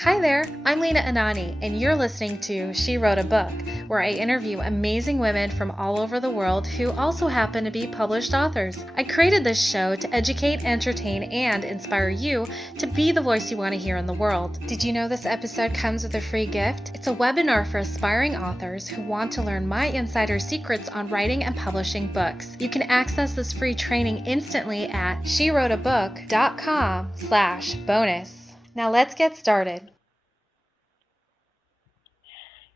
Hi there, I'm Lena Anani, and you're listening to She Wrote a Book, where I interview amazing women from all over the world who also happen to be published authors. I created this show to educate, entertain, and inspire you to be the voice you want to hear in the world. Did you know this episode comes with a free gift? It's a webinar for aspiring authors who want to learn my insider secrets on writing and publishing books. You can access this free training instantly at SheWroteABook.com/bonus. Now let's get started.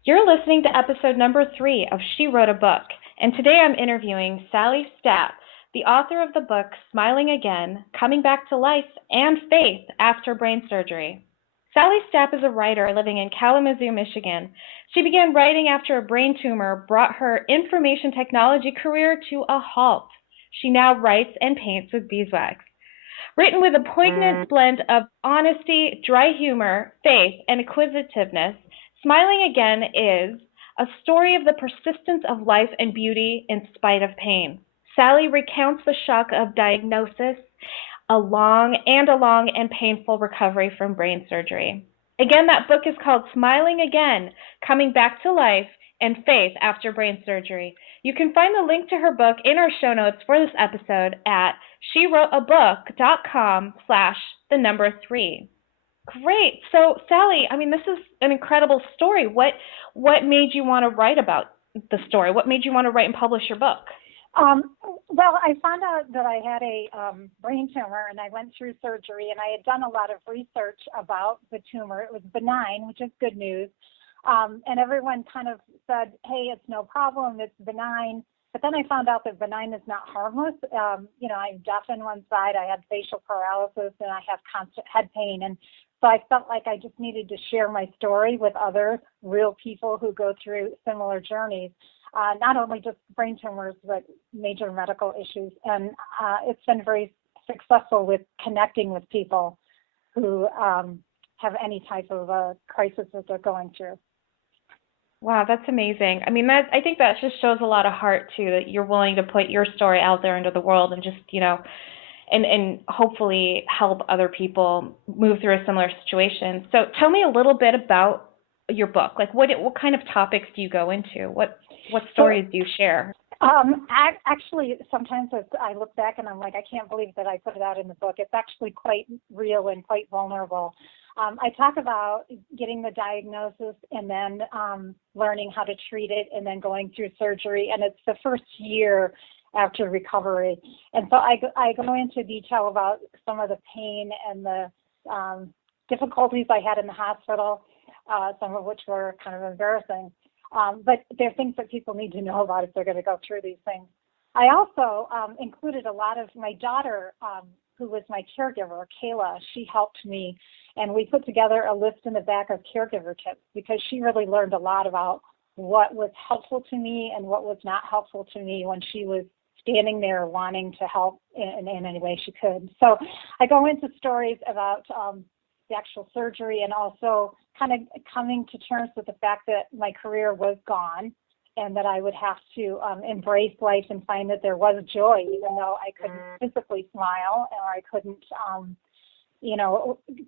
You're listening to episode number 3 of She Wrote a Book, and today I'm interviewing Sally Stap, the author of the book Smiling Again, Coming Back to Life and Faith After Brain Surgery. Sally Stap is a writer living in Kalamazoo, Michigan. She began writing after a brain tumor brought her information technology career to a halt. She now writes and paints with beeswax. Written with a poignant blend of honesty, dry humor, faith, and inquisitiveness, Smiling Again is a story of the persistence of life and beauty in spite of pain. Sally recounts the shock of diagnosis, a long and painful recovery from brain surgery. Again, that book is called Smiling Again, Coming Back to Life and Faith After Brain Surgery. You can find the link to her book in our show notes for this episode at SheWroteABook.com/3. Great. So, Sally, this is an incredible story. What made you want to write about the story? What made you want to write and publish your book? Well, I found out that I had a brain tumor, and I went through surgery, and I had done a lot of research about the tumor. It was benign, which is good news. And everyone kind of said, hey, it's no problem, it's benign. But then I found out that benign is not harmless. I'm deaf in one side, I had facial paralysis, and I have constant head pain. And so I felt like I just needed to share my story with other real people who go through similar journeys, not only just brain tumors, but major medical issues. And it's been very successful with connecting with people who have any type of a crisis that they're going through. Wow, that's amazing. I think that just shows a lot of heart too, that you're willing to put your story out there into the world and just, and hopefully help other people move through a similar situation. So tell me a little bit about your book. Like what kind of topics do you go into? What stories do you share? Actually, sometimes I look back and I'm like, I can't believe that I put it out in the book. It's actually quite real and quite vulnerable. I talk about getting the diagnosis and then learning how to treat it and then going through surgery. And it's the first year after recovery. And so I go into detail about some of the pain and the difficulties I had in the hospital, some of which were kind of embarrassing. But they're things that people need to know about if they're going to go through these things. I also included a lot of my daughter, who was my caregiver, Kayla. She helped me, and we put together a list in the back of caregiver tips because she really learned a lot about what was helpful to me and what was not helpful to me when she was standing there wanting to help in any way she could. So I go into stories about the actual surgery and also kind of coming to terms with the fact that my career was gone and that I would have to embrace life and find that there was joy, even though I couldn't physically smile or I couldn't,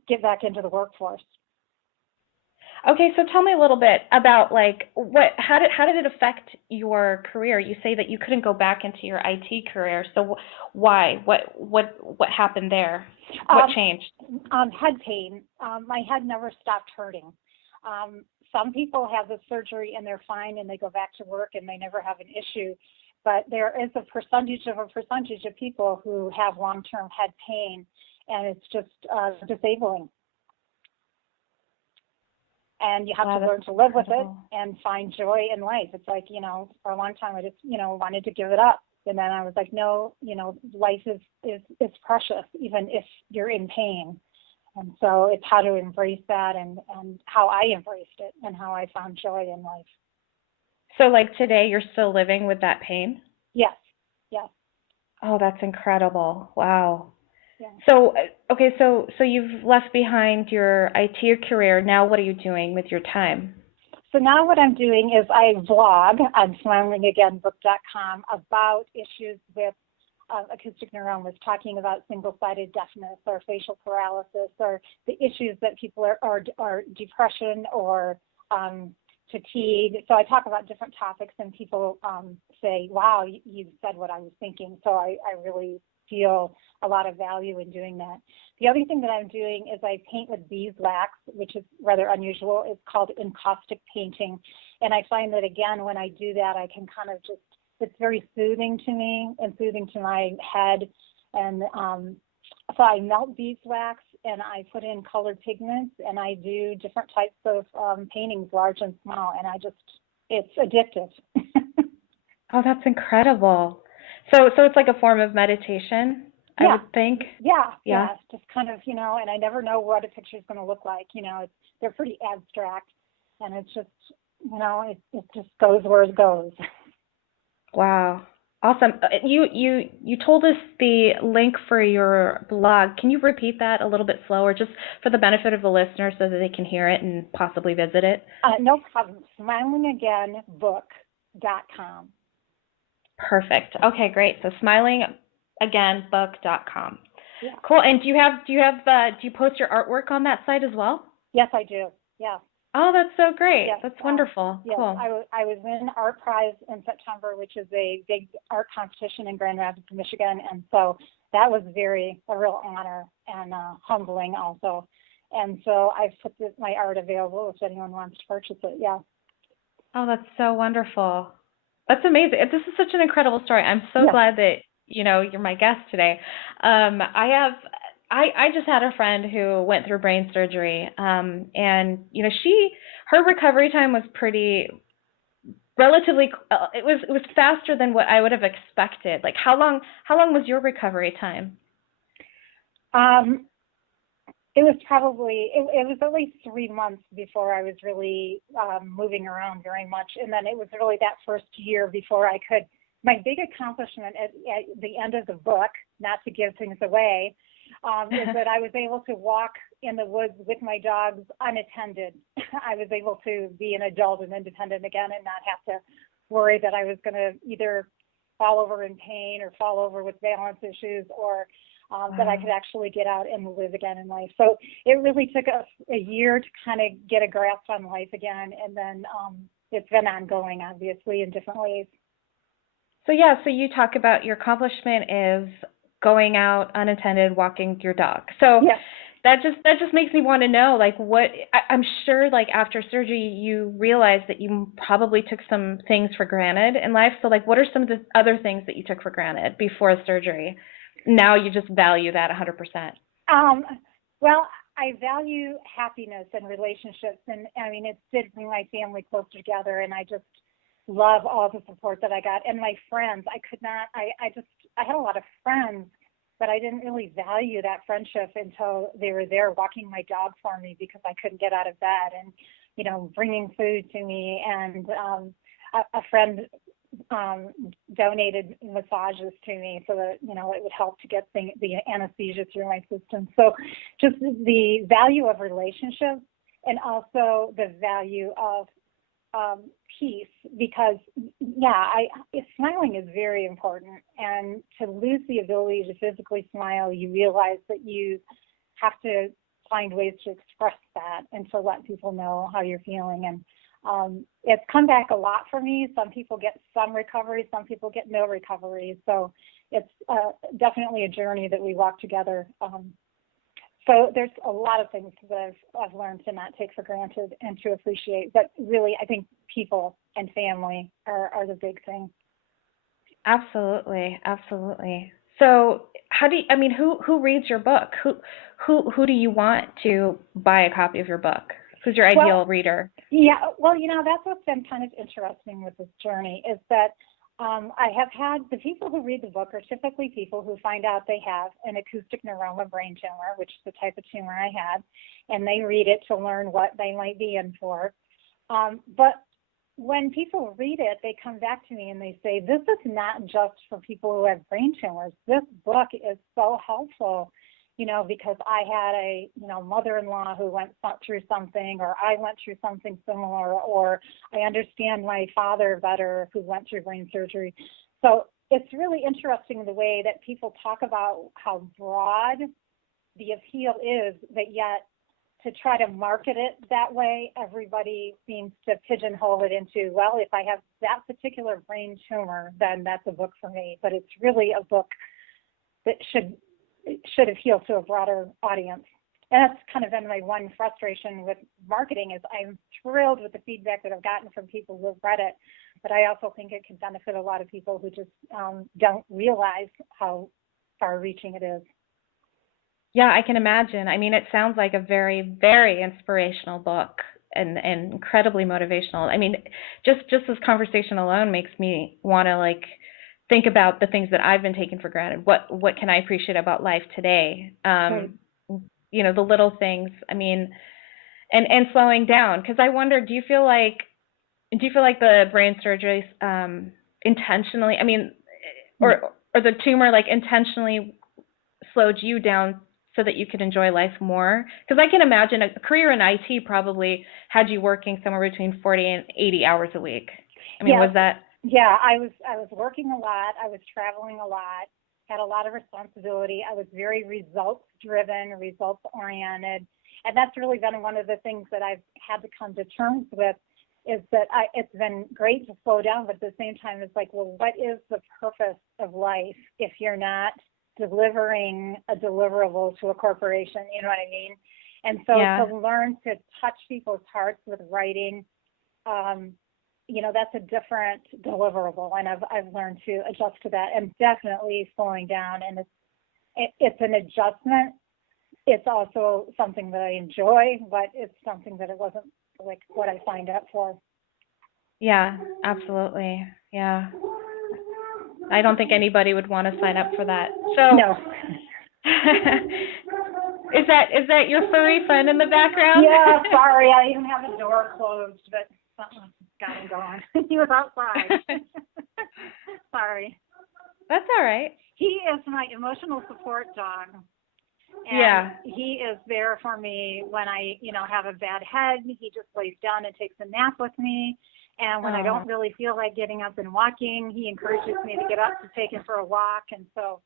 get back into the workforce. Okay, so tell me a little bit about how did it affect your career? You say that you couldn't go back into your IT career. So why? What happened there? What changed? Head pain. My head never stopped hurting. Some people have the surgery and they're fine and they go back to work and they never have an issue. But there is a percentage of people who have long-term head pain, and it's just disabling. And you have to learn to live with it and find joy in life. It's like, for a long time I just, wanted to give it up. And then I was like, no, life is precious, even if you're in pain. And so it's how to embrace that and how I embraced it and how I found joy in life. So today you're still living with that pain? Yes. Oh, that's incredible. Wow. Yeah. So, okay, so you've left behind your IT career. Now what are you doing with your time? So now what I'm doing is I vlog on SmilingAgainBook.com about issues with acoustic neurome was talking about single-sided deafness or facial paralysis or the issues that people are depression or fatigue. So I talk about different topics, and people say, wow, you said what I was thinking. So I really feel a lot of value in doing that. The other thing that I'm doing is I paint with beeswax, which is rather unusual. It's called encaustic painting. And I find that, again, when I do that, I can kind of just, it's very soothing to me and soothing to my head. And so I melt beeswax and I put in colored pigments, and I do different types of paintings, large and small, and it's addictive. Oh, that's incredible. So it's like a form of meditation, I would think. Yeah. Just kind of, and I never know what a picture is going to look like. They're pretty abstract, and it's just, it just goes where it goes. Wow. Awesome. You told us the link for your blog. Can you repeat that a little bit slower, just for the benefit of the listeners so that they can hear it and possibly visit it? No problem. SmilingAgainBook.com. Perfect. Okay, great. So SmilingAgainBook.com. Yeah. Cool. And do you post your artwork on that site as well? Yes, I do. Yeah. Oh, that's so great. Yes, That's wonderful. Yes, cool. I was in Art Prize in September, which is a big art competition in Grand Rapids, Michigan, and so that was a real honor and humbling also. And so I've put my art available if anyone wants to purchase it. Yeah. Oh, that's so wonderful. That's amazing. This is such an incredible story. I'm so glad that you're my guest today. I just had a friend who went through brain surgery, and her recovery time was relatively. It was faster than what I would have expected. Like, how long was your recovery time? It was probably it was at least 3 months before I was really moving around very much, and then it was really that first year before I could. My big accomplishment at the end of the book, not to give things away, is that I was able to walk in the woods with my dogs unattended. I was able to be an adult and independent again and not have to worry that I was going to either fall over in pain or fall over with balance issues, or that I could actually get out and live again in life. So it really took us a year to kind of get a grasp on life again, and then it's been ongoing, obviously, in different ways. So you talk about your accomplishment is going out unattended, walking your dog. So that just makes me want to know, like, I'm sure, like, after surgery, you realized that you probably took some things for granted in life. So, like, what are some of the other things that you took for granted before surgery? Now you just value that 100%. Well, I value happiness and relationships, and I mean, it did bring my family closer together, and I just love all the support that I got, and my friends. I had a lot of friends, but I didn't really value that friendship until they were there walking my dog for me because I couldn't get out of bed, and bringing food to me, and a friend donated massages to me so that it would help to get the anesthesia through my system. So just the value of relationships, and also the value of peace, because smiling is very important, and to lose the ability to physically smile, you realize that you have to find ways to express that and to let people know how you're feeling. And it's come back a lot for me. Some people get some recovery, some people get no recovery. So it's definitely a journey that we walk together. So there's a lot of things that I've learned to not take for granted and to appreciate. But really, I think people and family are the big thing. Absolutely, absolutely. So who reads your book? Who do you want to buy a copy of your book? Who's your ideal reader? Yeah, well, that's what's been kind of interesting with this journey is that I have had the people who read the book are typically people who find out they have an acoustic neuroma brain tumor, which is the type of tumor I had, and they read it to learn what they might be in for. But when people read it, they come back to me and they say, this is not just for people who have brain tumors. This book is so helpful, because I had a, mother-in-law who went through something, or I went through something similar, or I understand my father better who went through brain surgery. So it's really interesting the way that people talk about how broad the appeal is, but yet to try to market it that way, everybody seems to pigeonhole it into, well, if I have that particular brain tumor, then that's a book for me. But it's really a book that should appeal to a broader audience. And that's kind of been my one frustration with marketing, is I'm thrilled with the feedback that I've gotten from people who have read it, but I also think it can benefit a lot of people who just don't realize how far-reaching it is. Yeah, I can imagine. I mean, it sounds like a very, very inspirational book and incredibly motivational. I mean, just this conversation alone makes me want to like think about the things that I've been taking for granted. What can I appreciate about life today? Right. You know, the little things. I mean, and slowing down. Because I wonder, do you feel like the brain surgery intentionally? I mean, or the tumor like intentionally slowed you down so that you could enjoy life more? Because I can imagine a career in IT probably had you working somewhere between 40 and 80 hours a week. I mean, was that? Yeah, I was working a lot. I was traveling a lot, had a lot of responsibility. I was very results driven, results oriented. And that's really been one of the things that I've had to come to terms with, is that it's been great to slow down, but at the same time, it's like, well, what is the purpose of life if you're not delivering a deliverable to a corporation? You know what I mean? And so to learn to touch people's hearts with writing, you know, that's a different deliverable, and I've learned to adjust to that, and definitely slowing down. And it's an adjustment. It's also something that I enjoy, but it's something that it wasn't like what I signed up for. Yeah, absolutely. Yeah. I don't think anybody would want to sign up for that. So no. Is that your furry friend in the background? Yeah, sorry, I even have the door closed, but something got him going. He was outside. Sorry. That's all right. He is my emotional support dog. And yeah. He is there for me when I, have a bad head. He just lays down and takes a nap with me. And when I don't really feel like getting up and walking, he encourages me to get up to take him for a walk. And so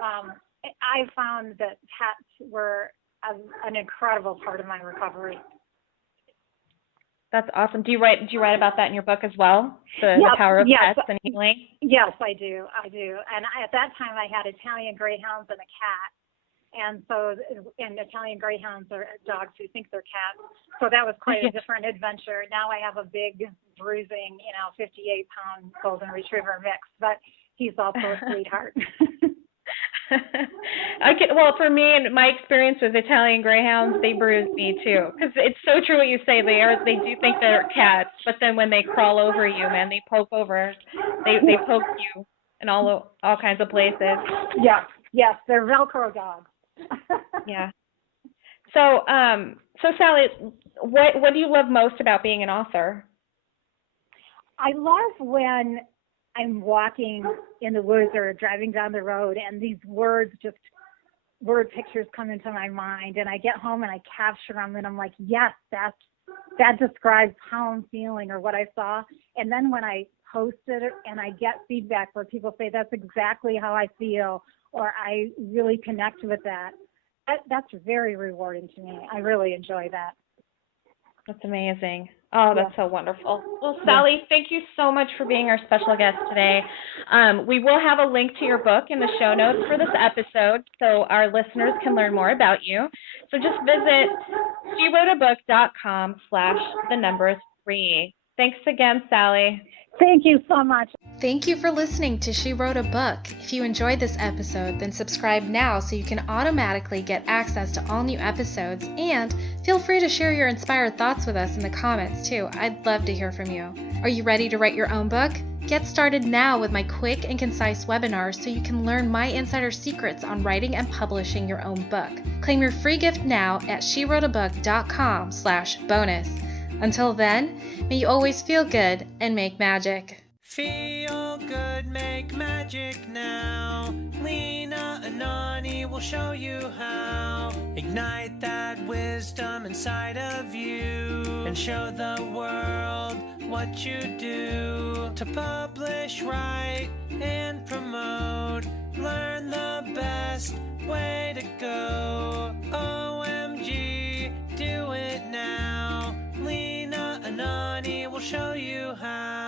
I found that pets were an incredible part of my recovery. That's awesome. Do you write about that in your book as well? The power of pets and healing? Yes, I do. And at that time, I had Italian greyhounds and a cat. And so, and Italian greyhounds are dogs who think they're cats. So that was quite a different adventure. Now I have a big, bruising, 58-pound golden retriever mix, but he's also a sweetheart. Well, for me and my experience with Italian greyhounds, they bruise me too. Because it's so true what you say. They do think they're cats, but then when they crawl over you, man, they poke over. They poke you in all kinds of places. Yeah. Yes, they're Velcro dogs. Yeah. So Sally, what do you love most about being an author? I love when I'm walking in the woods or driving down the road and these word pictures come into my mind, and I get home and I capture them and I'm like, yes, that describes how I'm feeling or what I saw. And then when I post it and I get feedback where people say that's exactly how I feel, or I really connect with that's very rewarding to me. I really enjoy that. That's amazing. Oh, that's so wonderful. Well, Sally, thank you so much for being our special guest today. We will have a link to your book in the show notes for this episode so our listeners can learn more about you. So just visit SheWroteABook.com/3. Thanks again, Sally. Thank you so much. Thank you for listening to She Wrote a Book. If you enjoyed this episode, then subscribe now so you can automatically get access to all new episodes, and feel free to share your inspired thoughts with us in the comments too. I'd love to hear from you. Are you ready to write your own book? Get started now with my quick and concise webinars so you can learn my insider secrets on writing and publishing your own book. Claim your free gift now at SheWroteABook.com/bonus. Until then, may you always feel good and make magic. Feel good, make magic now. Lena, Anani will show you how. Ignite that wisdom inside of you and show the world what you do to publish, write, and promote. Learn the best way to go. OMG, do it now. Lena, Anani will show you how.